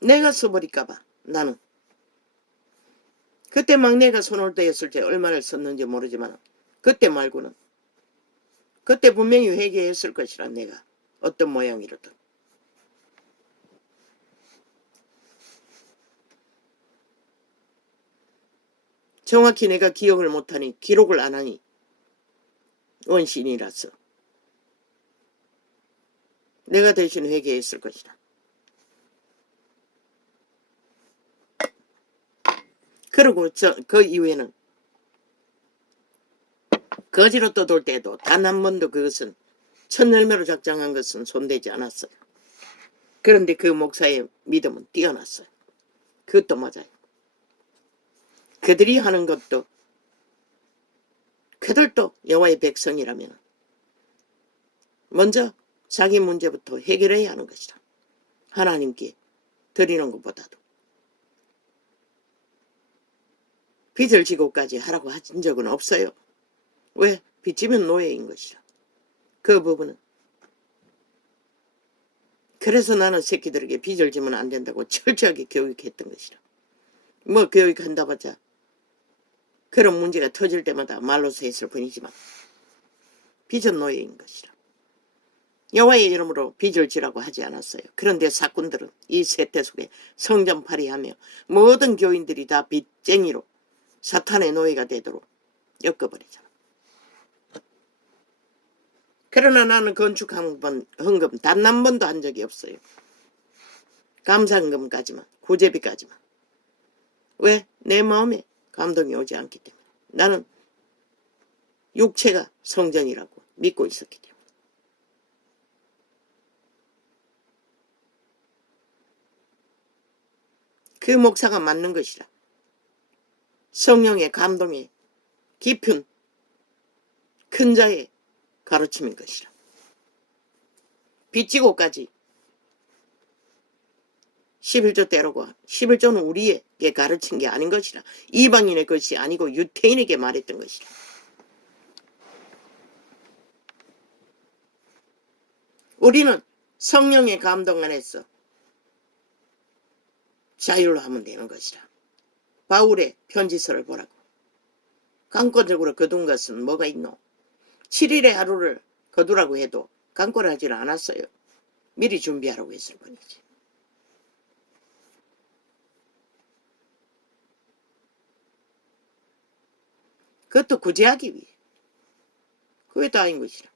내가 써버릴까봐. 나는 그때 막 내가 손을 떼었을 때 얼마를 썼는지 모르지만 그때 말고는 그때 분명히 회개했을 것이라. 내가 어떤 모양이로든. 정확히 내가 기억을 못하니, 기록을 안 하니 원신이라서 내가 대신 회개했을 것이다. 그리고 그 이후에는 거지로 떠돌 때도 단 한 번도 그것은 첫열매로 작정한 것은 손대지 않았어요. 그런데 그 목사의 믿음은 뛰어났어요. 그것도 맞아요. 그들이 하는 것도, 그들도 여호와의 백성이라면 먼저 자기 문제부터 해결해야 하는 것이다. 하나님께 드리는 것보다도. 빚을 지고까지 하라고 하신 적은 없어요. 왜? 빚지면 노예인 것이라. 그 부분은. 그래서 나는 새끼들에게 빚을 지면 안 된다고 철저하게 교육했던 것이라. 뭐 교육한다봤자 그런 문제가 터질 때마다 말로서 했을 뿐이지만 빚은 노예인 것이라. 여호와의 이름으로 빚을 지라고 하지 않았어요. 그런데 사꾼들은 이 세태 속에 성전팔이하며 모든 교인들이 다 빚쟁이로 사탄의 노예가 되도록 엮어버리잖아. 그러나 나는 건축 헌금 단 한 번도 한 적이 없어요. 감사헌금까지만, 구제비까지만. 왜? 내 마음에 감동이 오지 않기 때문에. 나는 육체가 성전이라고 믿고 있었기 때문에. 그 목사가 맞는 것이라. 성령의 감동에 깊은 큰 자의 가르침인 것이라. 빚지고까지 11조 때로고 11조는 우리에게 가르친 게 아닌 것이라. 이방인의 것이 아니고 유태인에게 말했던 것이라. 우리는 성령의 감동 안에서 자유로 하면 되는 것이라. 바울의 편지서를 보라고. 강권적으로 거둔 것은 뭐가 있노? 7일의 하루를 거두라고 해도 강권을 하지는 않았어요. 미리 준비하라고 했을 뿐이지. 그것도 구제하기 위해. 그게 다인 것이라.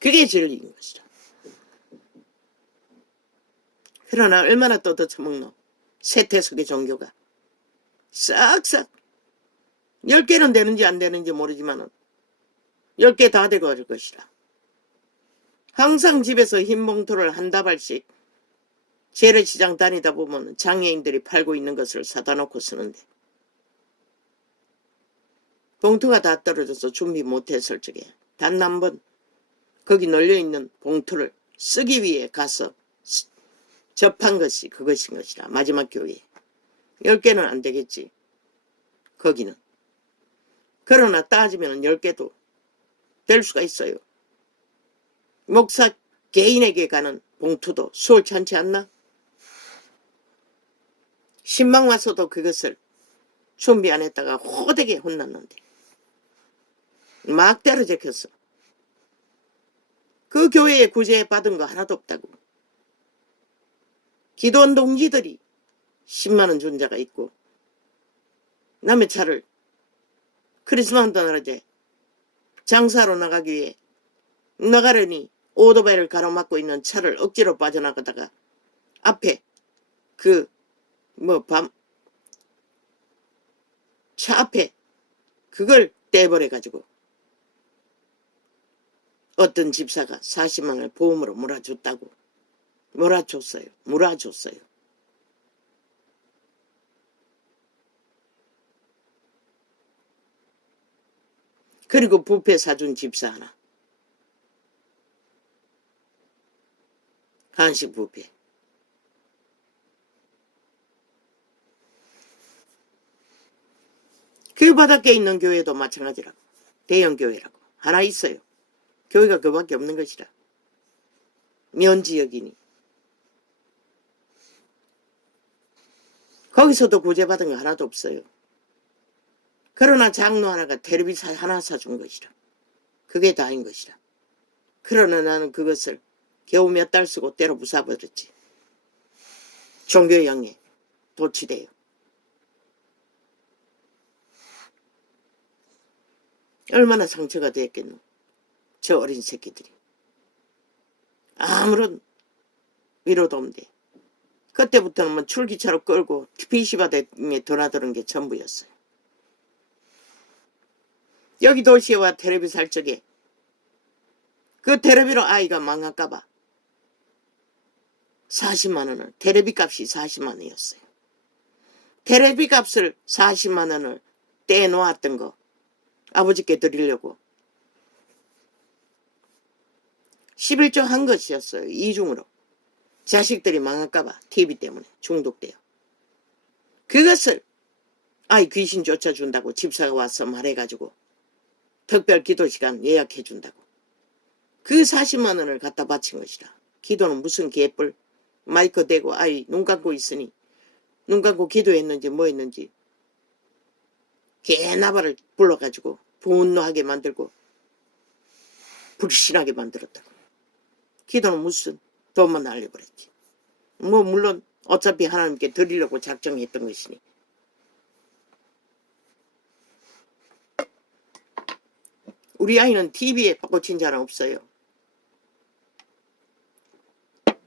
그게 진리인 것이라. 그러나 얼마나 떠들쳐먹노? 세태속의 종교가. 싹싹 10개는 되는지 안 되는지 모르지만 10개 다 되고 갈 것이라. 항상 집에서 흰 봉투를 한 다발씩 재래시장 다니다 보면 장애인들이 팔고 있는 것을 사다 놓고 쓰는데 봉투가 다 떨어져서 준비 못했을 적에 단 한 번 거기 널려있는 봉투를 쓰기 위해 가서 접한 것이 그것인 것이라. 마지막 교회 10개는 안 되겠지. 거기는. 그러나 따지면 10개도 될 수가 있어요. 목사 개인에게 가는 봉투도 수월치 않지 않나? 신방 와서도 그것을 준비 안 했다가 호되게 혼났는데 막대로 적혔어. 그 교회에 구제 받은 거 하나도 없다고. 기도원 동지들이 10만원 준 자가 있고 남의 차를 크리스마스 날에 장사로 나가기 위해 나가려니 오토바이를 가로막고 있는 차를 억지로 빠져나가다가 앞에 차 앞에 그걸 떼버려가지고 어떤 집사가 40만원을 보험으로 몰아줬다고. 몰아줬어요. 그리고 부페 사준 집사 하나. 한식 부페. 그 바닥에 있는 교회도 마찬가지라고. 대형 교회라고. 하나 있어요. 교회가 그밖에 없는 것이라. 면지역이니. 거기서도 구제받은 거 하나도 없어요. 그러나 장로 하나가 텔레비 하나 사준 것이라. 그게 다인 것이라. 그러나 나는 그것을 겨우 몇 달 쓰고 때로 부숴버렸지. 종교형에 도취돼요. 얼마나 상처가 됐겠노. 저 어린 새끼들이. 아무런 위로도 없는데. 그때부터는 뭐 출기차로 끌고 PC바다에 드나드는 게 전부였어요. 여기 도시에 와 텔레비 살 적에 그 텔레비로 아이가 망할까봐 40만 원을, 텔레비 값이 40만 원이었어요. 텔레비 값을 40만 원을 떼놓았던 거 아버지께 드리려고 11조 한 것이었어요. 이중으로. 자식들이 망할까봐 TV 때문에 중독돼요. 그것을 아이 귀신 쫓아준다고 집사가 와서 말해가지고 특별 기도 시간 예약해준다고. 그 40만 원을 갖다 바친 것이라. 기도는 무슨 개뿔. 마이크 대고 아이 눈 감고 있으니 눈 감고 기도했는지 뭐 했는지 개나발을 불러가지고 분노하게 만들고 불신하게 만들었다고. 기도는 무슨 돈만 날려버렸지. 뭐 물론 어차피 하나님께 드리려고 작정했던 것이니. 우리 아이는 TV에 꽂힌 자는 없어요.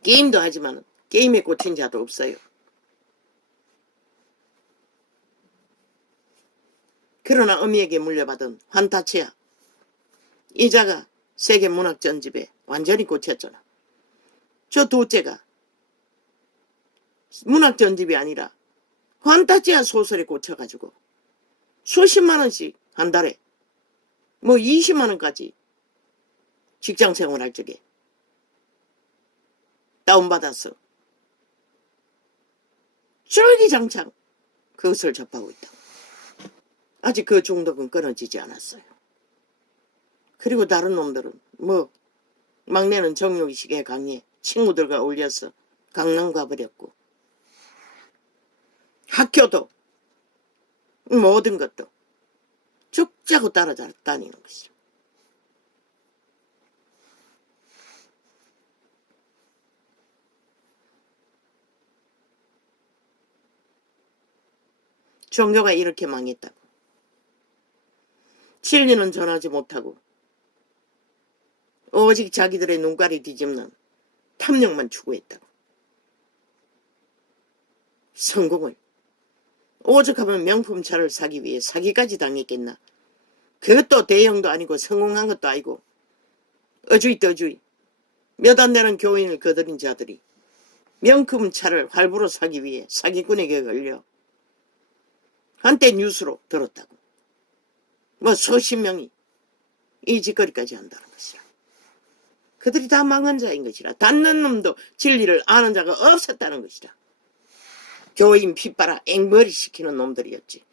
게임도 하지만 게임에 꽂힌 자도 없어요. 그러나 어미에게 물려받은 환타치아 이자가 세계 문학 전집에 완전히 꽂혔잖아. 저 둘째가 문학 전집이 아니라 환타치아 소설에 꽂혀가지고 수십만 원씩 한 달에 뭐 20만 원까지 직장생활 할 적에 다운받아서 줄기장창 그것을 접하고 있다. 아직 그 중독은 끊어지지 않았어요. 그리고 다른 놈들은 뭐 막내는 정육식에 강해 친구들과 어울려서 강남 가버렸고 학교도 모든 것도 죽자고 따라다니는 것이죠. 종교가 이렇게 망했다고. 진리는 전하지 못하고 오직 자기들의 눈깔이 뒤집는 탐욕만 추구했다고. 성공을 오죽하면 명품차를 사기 위해 사기까지 당했겠나. 그것도 대형도 아니고 성공한 것도 아니고 어주이 떠주이 몇 안 되는 교인을 거드린 자들이 명품차를 할부로 사기 위해 사기꾼에게 걸려 한때 뉴스로 들었다고. 뭐 수십 명이 이 짓거리까지 한다는 것이라. 그들이 다 망한 자인 것이라. 닿는 놈도 진리를 아는 자가 없었다는 것이라. 교인 핏바라 앵벌이 시키는 놈들이었지.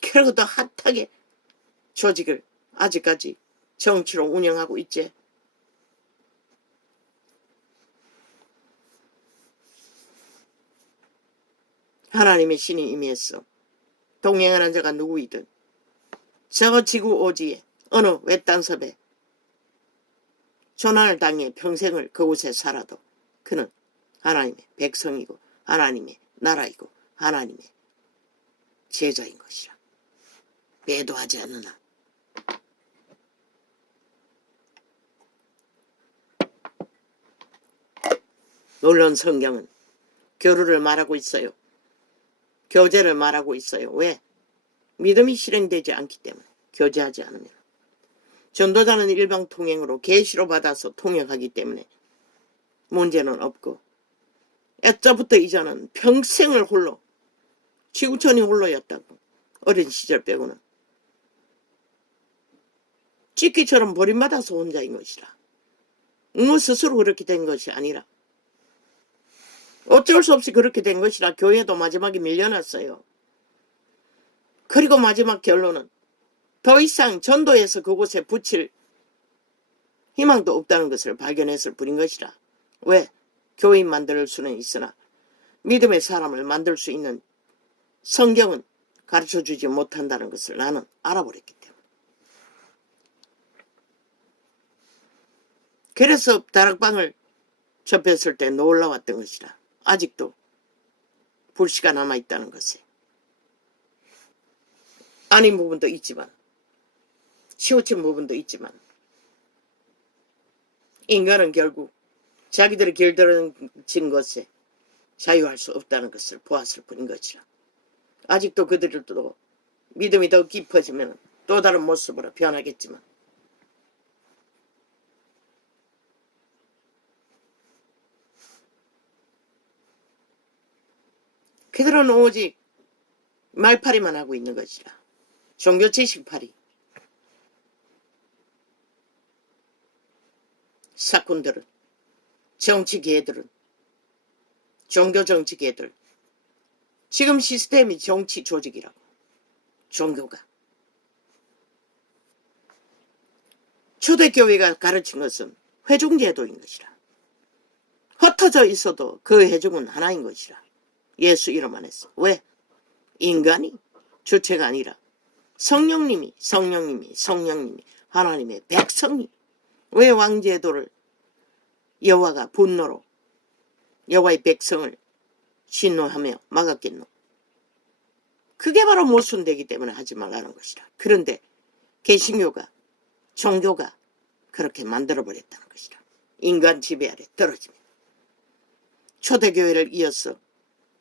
그러고 또 핫하게 조직을 아직까지 정치로 운영하고 있지. 하나님의 신이 임했어. 동행하는 자가 누구이든 저 지구 오지에 어느 외딴 섬에 조난을 당해 평생을 그곳에 살아도 그는 하나님의 백성이고 하나님의 나라이고 하나님의 제자인 것이라. 매도하지 않으나. 물론 성경은 교류를 말하고 있어요. 교제를 말하고 있어요. 왜? 믿음이 실행되지 않기 때문에. 교제하지 않으면. 전도자는 일방통행으로 계시로 받아서 통역하기 때문에 문제는 없고 애자부터 이자는 평생을 홀로 지구촌이 홀로였다고. 어린 시절 빼고는. 찌끼처럼 버림받아서 혼자인 것이라. 뭐 스스로 그렇게 된 것이 아니라 어쩔 수 없이 그렇게 된 것이라. 교회도 마지막에 밀려났어요. 그리고 마지막 결론은 더 이상 전도해서 그곳에 붙일 희망도 없다는 것을 발견했을 뿐인 것이라. 왜? 교인 만들 수는 있으나 믿음의 사람을 만들 수 있는 성경은 가르쳐주지 못한다는 것을 나는 알아버렸기 때문에. 그래서 다락방을 접했을 때 놀라웠던 것이라. 아직도 불씨가 남아있다는 것에. 아닌 부분도 있지만, 치우친 부분도 있지만, 인간은 결국 자기들이 길들여진 것에 자유할 수 없다는 것을 보았을 뿐인 것이라. 아직도 그들도 믿음이 더 깊어지면 또 다른 모습으로 변하겠지만, 그들은 오직 말파리만 하고 있는 것이라. 종교 지식파리. 사꾼들은, 정치계들은, 종교 정치계들. 지금 시스템이 정치 조직이라고. 종교가. 초대교회가 가르친 것은 회중제도인 것이라. 흩어져 있어도 그 회중은 하나인 것이라. 예수 이름 안에서. 왜? 인간이 주체가 아니라 성령님이 하나님의 백성이. 왜 왕제도를 여호와가 분노로 여호와의 백성을 진노하며 막았겠노? 그게 바로 모순되기 때문에 하지 말라는 것이라. 그런데 개신교가, 종교가 그렇게 만들어버렸다는 것이라. 인간 지배 아래 떨어지면. 초대교회를 이어서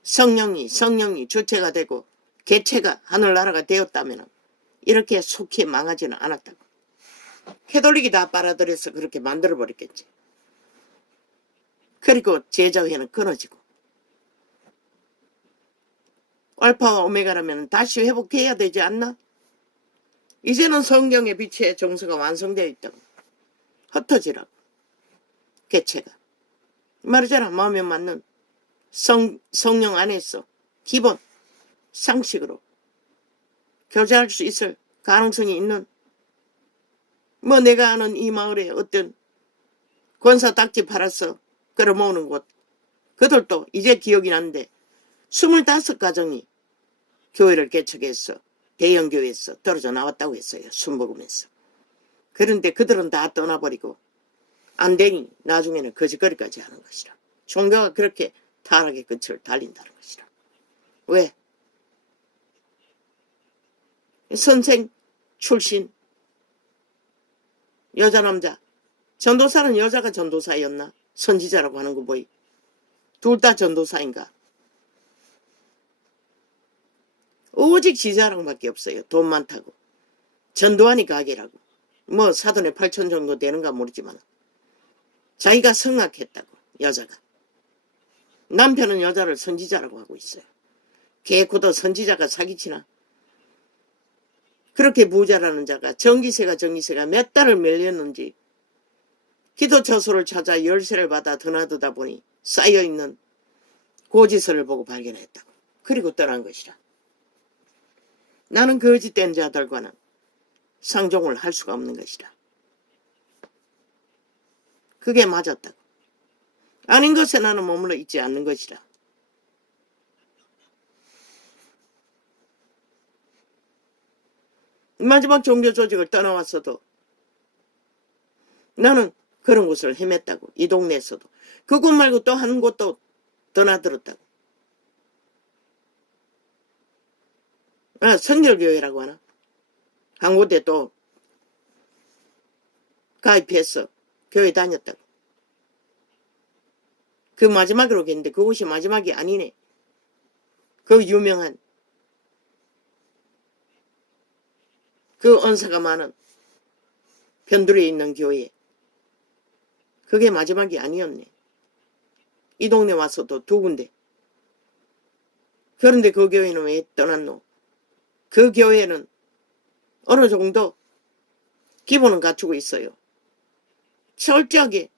성령이 주체가 되고 개체가 하늘나라가 되었다면 이렇게 속히 망하지는 않았다고. 캐톨릭이 다 빨아들여서 그렇게 만들어버렸겠지. 그리고 제자회는 끊어지고 알파와 오메가라면 다시 회복해야 되지 않나? 이제는 성경의 빛의 정서가 완성되어 있다고. 흩어지라고. 개체가. 말하자라 마음에 맞는 성령 안에서 기본 상식으로 교제할 수 있을 가능성이 있는, 뭐 내가 아는 이 마을에 어떤 권사 딱지 팔아서 끌어모으는 곳, 그들도 이제 기억이 나는데 25가정이 교회를 개척해서 대형교회에서 떨어져 나왔다고 했어요. 순복음에서. 그런데 그들은 다 떠나버리고 안 되니 나중에는 거짓거리까지 하는 것이라. 종교가 그렇게 타락의 끝을 달린다는 것이라. 왜? 선생 출신 여자 남자, 전도사는 여자가 전도사였나? 선지자라고 하는 거 보이. 둘 다 전도사인가? 오직 지자랑밖에 없어요. 돈 많다고. 전도하니 가게라고. 뭐 사돈의 8천 정도 되는가 모르지만 자기가 성악했다고. 여자가. 남편은 여자를 선지자라고 하고 있어요. 개코도 선지자가 사기치나? 그렇게 부자라는 자가 전기세가 몇 달을 밀렸는지 기도 처소를 찾아 열쇠를 받아 드나드다 보니 쌓여있는 고지서를 보고 발견했다고. 그리고 떠난 것이라. 나는 거짓된 자들과는 상종을 할 수가 없는 것이라. 그게 맞았다고. 아닌 것에 나는 머물러 있지 않는 것이라. 마지막 종교 조직을 떠나왔어도 나는 그런 곳을 헤맸다고. 이 동네에서도. 그곳 말고 또 한 곳도 떠나들었다고. 선결교회라고 하나? 한 곳에 또 가입해서 교회 다녔다고. 그 마지막으로 했는데 그곳이 마지막이 아니네. 그 유명한 그 은사가 많은 편두리에 있는 교회. 그게 마지막이 아니었네. 이 동네 와서도 두 군데. 그런데 그 교회는 왜 떠났노? 그 교회는 어느 정도 기본은 갖추고 있어요. 철저하게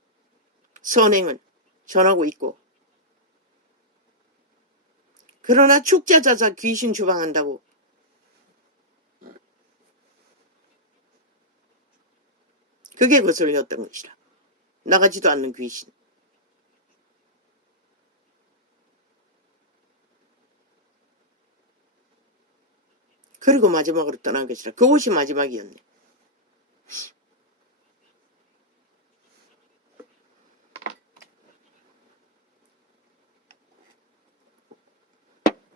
선행을 전하고 있고. 그러나 축제자자 귀신 주방한다고 그게 거슬렸던 것이라. 나가지도 않는 귀신. 그리고 마지막으로 떠난 것이라. 그곳이 마지막이었네.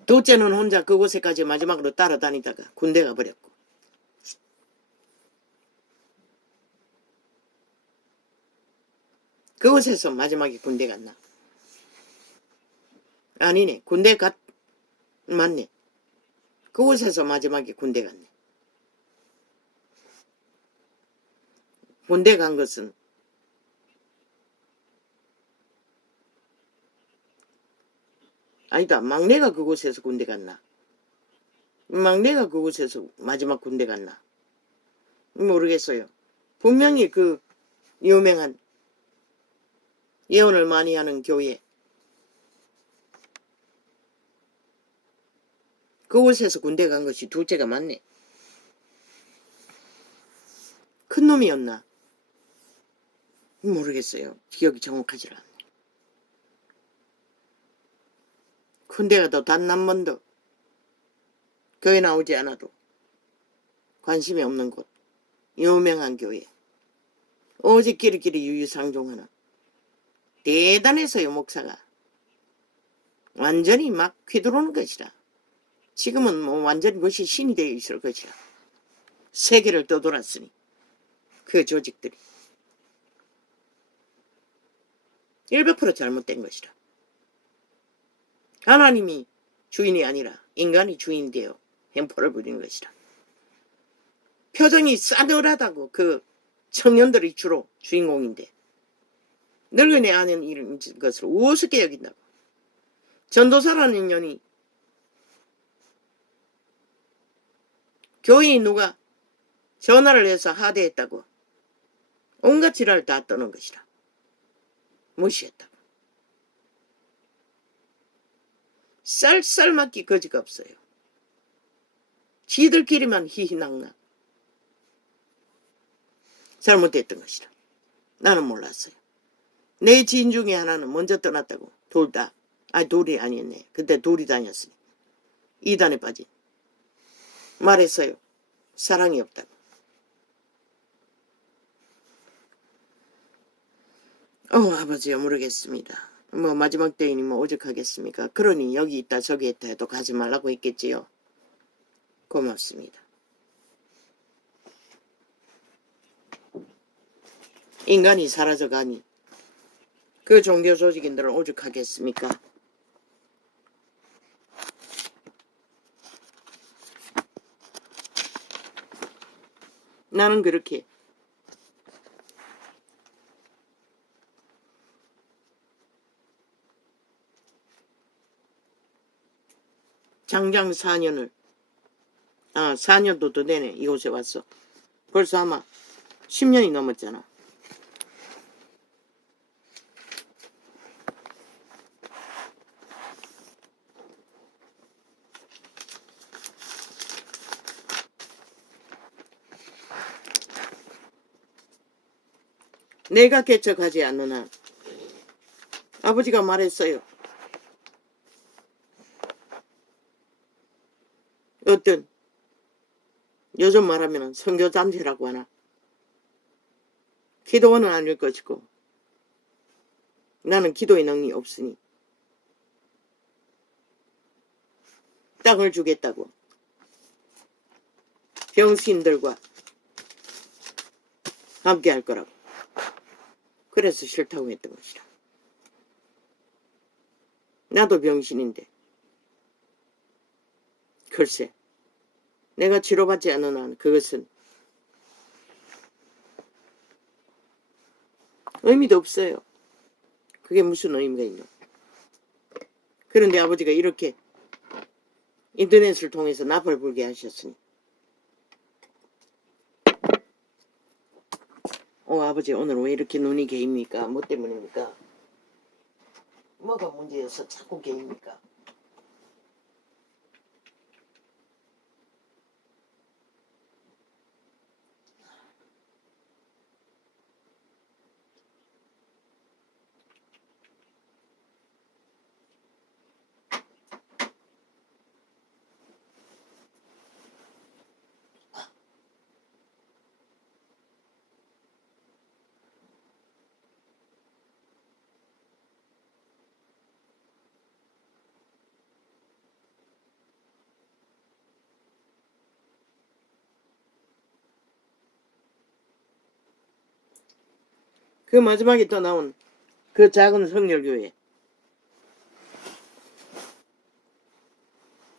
둘째는 혼자 그곳에까지 마지막으로 따라다니다가 군대 가버렸고, 그곳에서 마지막에 군대 갔나? 아니네. 맞네. 그곳에서 마지막에 군대 갔네. 군대 간 것은 아니다. 막내가 그곳에서 군대 갔나? 막내가 그곳에서 마지막 군대 갔나? 모르겠어요. 분명히 그 유명한 예언을 많이 하는 교회, 그곳에서 군대 간 것이 둘째가 맞네. 큰 놈이었나? 모르겠어요. 기억이 정확하지 않네. 군대 가도 단 한 번도 교회 나오지 않아도 관심이 없는 곳, 유명한 교회, 오직 끼리끼리 유유상종하는 대단해서요. 목사가 완전히 막 휘두르는 것이라. 지금은 뭐 완전히 그것이 신이 되어 있을 것이라. 세계를 떠돌았으니 그 조직들이 100% 잘못된 것이라. 하나님이 주인이 아니라 인간이 주인이 되어 행포를 부리는 것이라. 표정이 싸늘하다고. 그 청년들이 주로 주인공인데 늙은이 아는 이런 것을 우습게 여긴다고. 전도사라는 인연이 교인이 누가 전화를 해서 하대했다고 온갖 지랄을 다 떠는 것이라. 무시했다고. 쌀쌀맞기 거지가 없어요. 지들끼리만 희희낙낙. 잘못됐던 것이라. 나는 몰랐어요. 내 지인 중에 하나는 먼저 떠났다고. 돌이 아니었네. 그때 돌이 다녔으니. 이단에 빠진. 말했어요. 사랑이 없다고. 아버지요, 모르겠습니다. 뭐 마지막 때이니 뭐 오죽하겠습니까. 그러니 여기 있다 저기 있다 해도 가지 말라고 했겠지요. 고맙습니다. 인간이 사라져가니 그 종교 조직인들은 오죽하겠습니까. 나는 그렇게 장장 4년도 더 되네. 이곳에 왔어. 벌써 아마 10년이 넘었잖아. 내가 개척하지 않는 한 아버지가 말했어요. 어떤 요즘 말하면 선교단체라고 하나. 기도원은 아닐 것이고 나는 기도의 능력이 없으니 땅을 주겠다고 병신들과 함께 할 거라고. 그래서 싫다고 했던 것이라. 나도 병신인데 글쎄 내가 치료받지 않는 한 그것은 의미도 없어요. 그게 무슨 의미가 있노. 그런데 아버지가 이렇게 인터넷을 통해서 납을 불게 하셨으니 아버지 오늘 왜 이렇게 눈이 개입니까? 뭐 때문입니까? 뭐가 문제여서 자꾸 개입니까? 그 마지막에 또 나온 그 작은 성결교회.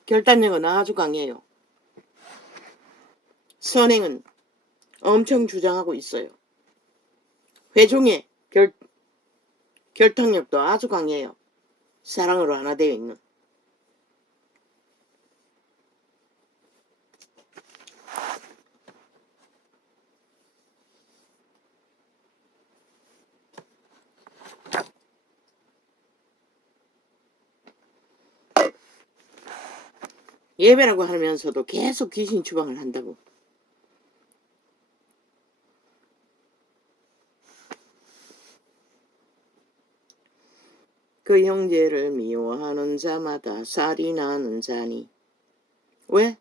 결단력은 아주 강해요. 선행은 엄청 주장하고 있어요. 회종의 결탁력도 아주 강해요. 사랑으로 하나 되어 있는. 예배라고 하면서도 계속 귀신 추방을 한다고. 그 형제를 미워하는 자마다 살이 나는 자니. 왜?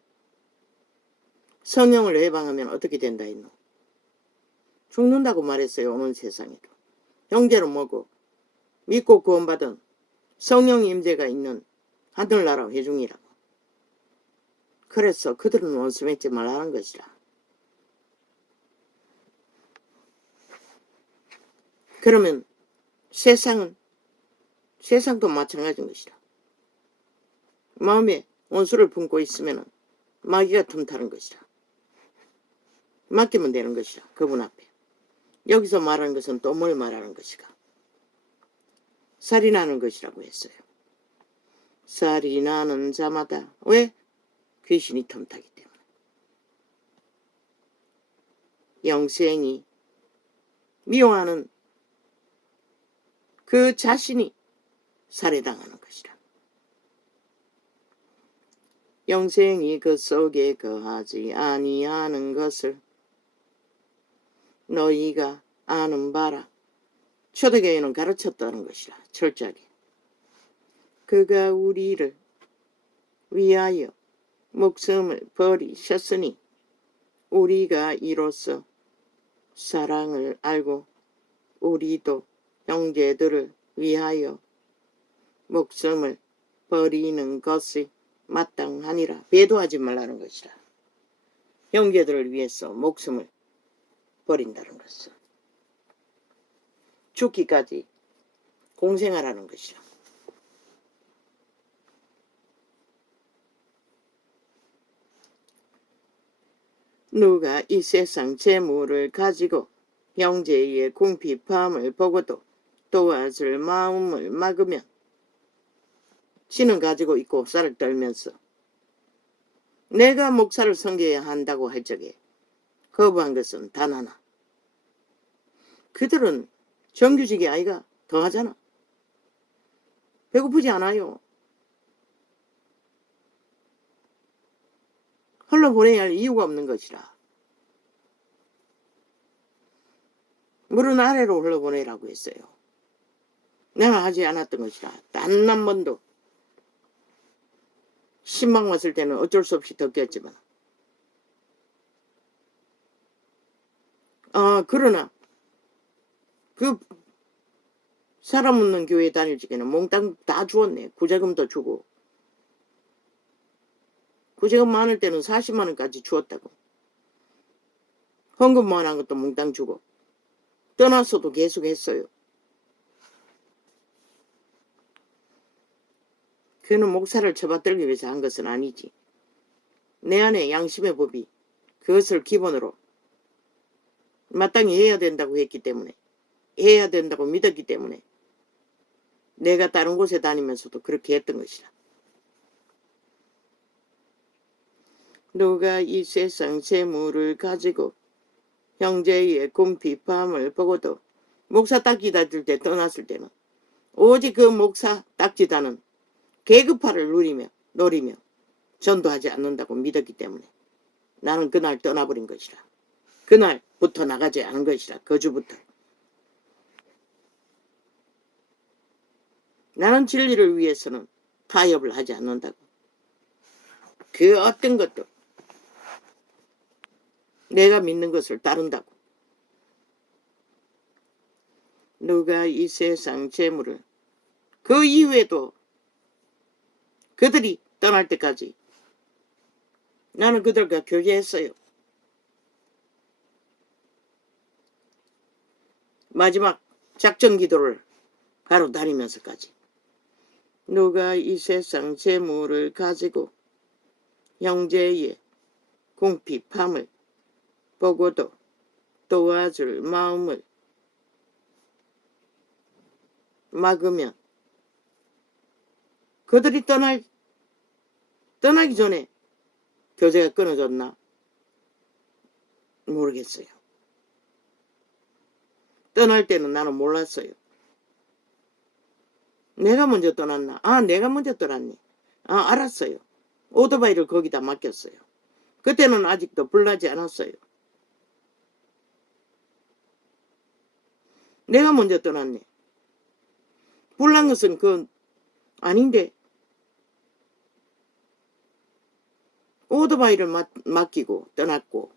성령을 외방하면 어떻게 된다 했노? 죽는다고 말했어요. 오는 세상에도. 형제는 뭐고? 믿고 구원받은 성령 임재가 있는 하늘나라 회중이라고. 그래서 그들은 원수 맺지 말라는 것이라. 그러면 세상도 마찬가지인 것이라. 마음에 원수를 품고 있으면 마귀가 틈타는 것이라. 맡기면 되는 것이라. 그분 앞에. 여기서 말하는 것은 또 뭘 말하는 것이가? 살이 나는 것이라고 했어요. 살이 나는 자마다. 왜? 귀신이 틈타기 때문에. 영생이 미워하는 그 자신이 살해당하는 것이라. 영생이 그 속에 거하지 아니하는 것을 너희가 아는 바라. 초대교회는 가르쳤다는 것이라. 철저하게. 그가 우리를 위하여 목숨을 버리셨으니 우리가 이로써 사랑을 알고 우리도 형제들을 위하여 목숨을 버리는 것이 마땅하니라. 배도하지 말라는 것이라. 형제들을 위해서 목숨을 버린다는 것은 죽기까지 공생하라는 것이라. 누가 이 세상 재물을 가지고 형제의 궁핍함을 보고도 도와줄 마음을 막으면 신은 가지고 있고 쌀을 떨면서 내가 목사를 섬겨야 한다고 할 적에 거부한 것은 단 하나. 그들은 정규직이 아이가 더하잖아. 배고프지 않아요. 흘러보내야 할 이유가 없는 것이라. 물은 아래로 흘러보내라고 했어요. 내가 하지 않았던 것이라. 단 한 번도. 신방 왔을 때는 어쩔 수 없이 덮였지만. 그러나 그 사람 없는 교회 다닐 적에는 몽땅 다 주었네. 구제금도 주고. 구제금 많을 때는 40만 원까지 주었다고. 헌금만 한 것도 몽땅 주고. 떠났어도 계속 했어요. 그는 목사를 쳐받들기 위해서 한 것은 아니지. 내 안에 양심의 법이 그것을 기본으로 마땅히 해야 된다고 했기 때문에, 해야 된다고 믿었기 때문에 내가 다른 곳에 다니면서도 그렇게 했던 것이라. 누가 이 세상 재물을 가지고 형제의 궁핍함을 보고도 목사 딱지다 줄 때 떠났을 때는 오직 그 목사 딱지다는 계급화를 노리며 전도하지 않는다고 믿었기 때문에 나는 그날 떠나버린 것이라. 그날부터 나가지 않은 것이라. 그 주부터. 나는 진리를 위해서는 타협을 하지 않는다고. 그 어떤 것도 내가 믿는 것을 따른다고. 누가 이 세상 재물을 그 이후에도 그들이 떠날 때까지 나는 그들과 교제했어요. 마지막 작전 기도를 하러 다니면서까지 누가 이 세상 재물을 가지고 형제의 궁핍함을 보고도 도와줄 마음을 막으면 그들이 떠나기 전에 교제가 끊어졌나? 모르겠어요. 떠날 때는 나는 몰랐어요. 내가 먼저 떠났나? 내가 먼저 떠났네. 알았어요. 오토바이를 거기다 맡겼어요. 그때는 아직도 불나지 않았어요. 내가 먼저 떠났네. 불난 것은 아닌데 오토바이를 맡기고 떠났고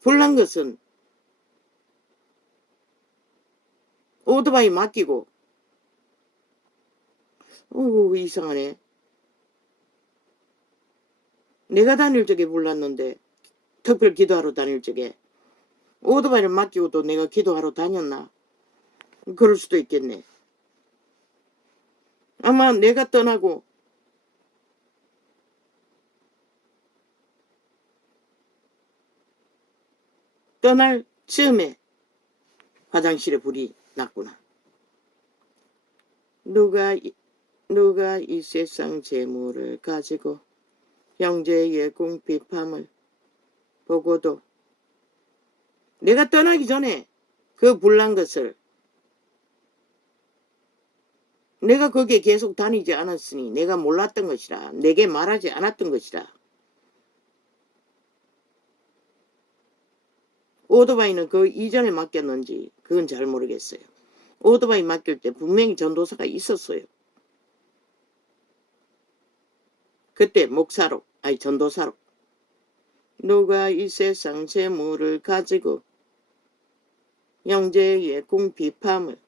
불난 것은 오토바이 맡기고 이상하네. 내가 다닐 적에 불났는데 특별 기도하러 다닐 적에 오토바이를 맡기고도 내가 기도하러 다녔나? 그럴 수도 있겠네. 아마 내가 떠나고 떠날 즈음에 화장실에 불이 났구나. 누가 이 세상 재물을 가지고 형제의 궁핍함을 보고도 내가 떠나기 전에 그 불난 것을 내가 거기에 계속 다니지 않았으니 내가 몰랐던 것이라 내게 말하지 않았던 것이라. 오토바이는 그 이전에 맡겼는지 그건 잘 모르겠어요. 오토바이 맡길 때 분명히 전도사가 있었어요. 그때 전도사로 누가 이 세상 재물을 가지고 형제의 궁핍함을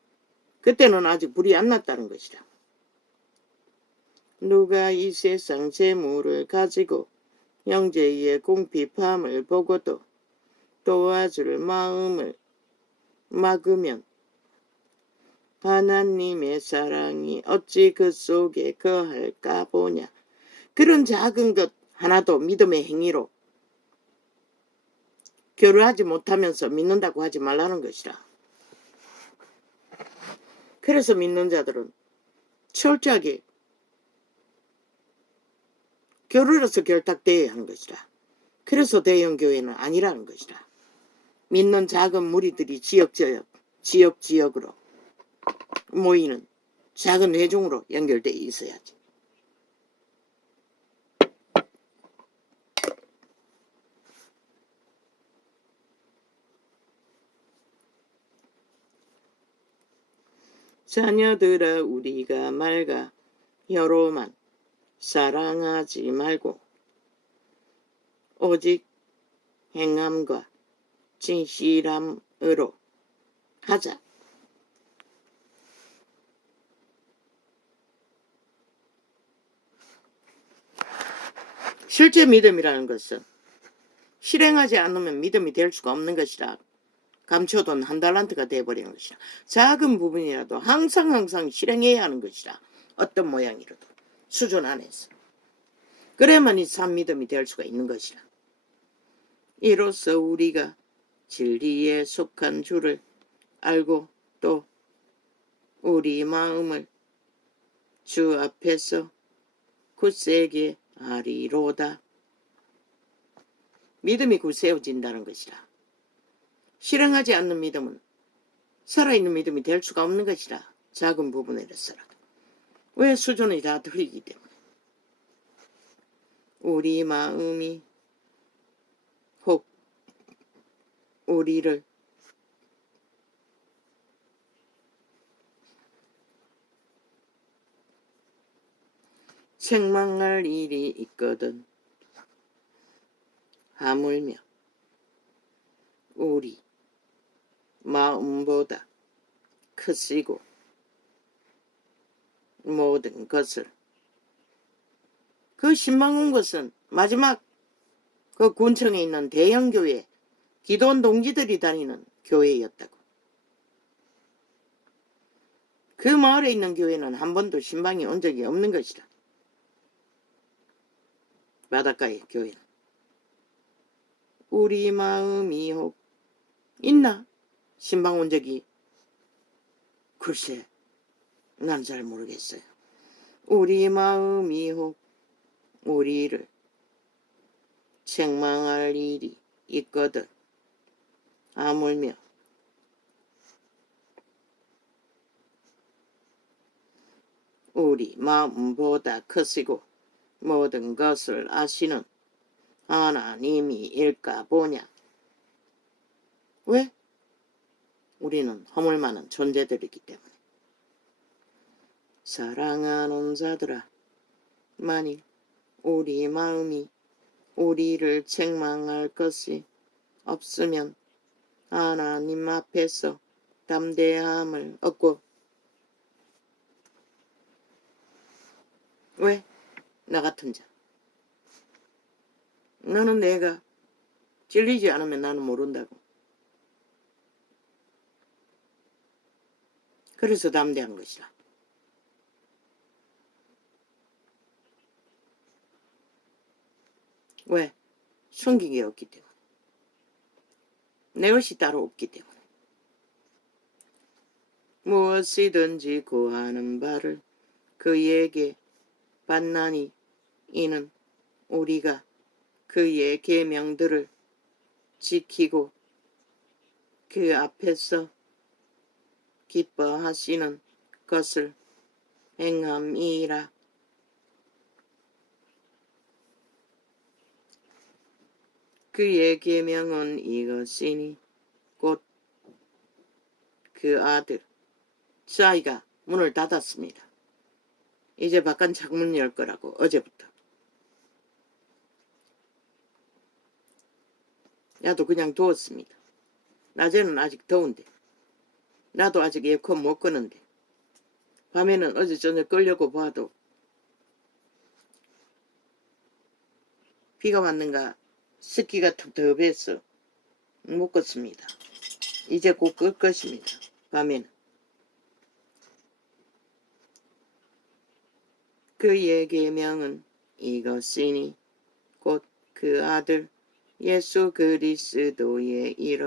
그때는 아직 불이 안 났다는 것이라. 누가 이 세상 재물을 가지고 형제의 궁핍함을 보고도 도와줄 마음을 막으면 하나님의 사랑이 어찌 그 속에 거할까 보냐. 그런 작은 것 하나도 믿음의 행위로 교류하지 못하면서 믿는다고 하지 말라는 것이라. 그래서 믿는 자들은 철저하게 교류로서 결탁되어야 하는 것이라. 그래서 대형교회는 아니라는 것이라. 믿는 작은 무리들이 지역으로 모이는 작은 회중으로 연결되어 있어야지. 자녀들아 우리가 맑아 혀로만 사랑하지 말고 오직 행함과 진실함으로 하자. 실제 믿음이라는 것은 실행하지 않으면 믿음이 될 수가 없는 것이라. 감춰둔 한 달란트가 돼버리는 것이라. 작은 부분이라도 항상 실행해야 하는 것이라. 어떤 모양이라도 수준 안에서. 그래야만 이 참 믿음이 될 수가 있는 것이라. 이로써 우리가 진리에 속한 줄을 알고 또 우리 마음을 주 앞에서 굳세게 하리로다. 믿음이 굳세워진다는 것이라. 실행하지 않는 믿음은 살아있는 믿음이 될 수가 없는 것이라. 작은 부분에서라도. 왜? 수준이 다 틀리기 때문에. 우리 마음이 혹 우리를 책망할 일이 있거든. 하물며 우리 마음보다 크시고 모든 것을 그 신방 온 것은 마지막 그 군청에 있는 대형교회 기도원 동지들이 다니는 교회였다고. 그 마을에 있는 교회는 한 번도 신방이 온 적이 없는 것이다. 바닷가의 교회는. 우리 마음이 혹 있나? 신방 온 적이? 글쎄, 난 잘 모르겠어요. 우리 마음이 혹 우리를 책망할 일이 있거든. 아물며 우리 마음보다 크시고 모든 것을 아시는 하나님이 일까 보냐. 왜? 우리는 허물 많은 존재들이기 때문에. 사랑하는 자들아, 만일 우리 마음이 우리를 책망할 것이 없으면 하나님 앞에서 담대함을 얻고. 왜? 나 같은 자. 나는 내가 찔리지 않으면 나는 모른다고. 그래서 담대한 것이라. 왜? 숨긴 게 없기 때문에. 내 것이 따로 없기 때문에. 무엇이든지 구하는 바를 그에게 받나니 이는 우리가 그의 계명들을 지키고 그 앞에서 기뻐하시는 것을 행함이라. 그의 계명은 이것이니 곧 그 아들. 아이가 문을 닫았습니다. 이제 바깥 창문 열 거라고. 어제부터. 나도 그냥 두었습니다. 낮에는 아직 더운데. 나도 아직 에어컨 못 끄는데. 밤에는 어제 저녁 끌려고 봐도 비가 왔는가 습기가 텁텁해서 못 껐습니다. 이제 곧 끌 것입니다. 밤에는. 그의 계명은 이것이니 곧 그 아들 예수 그리스도의 이름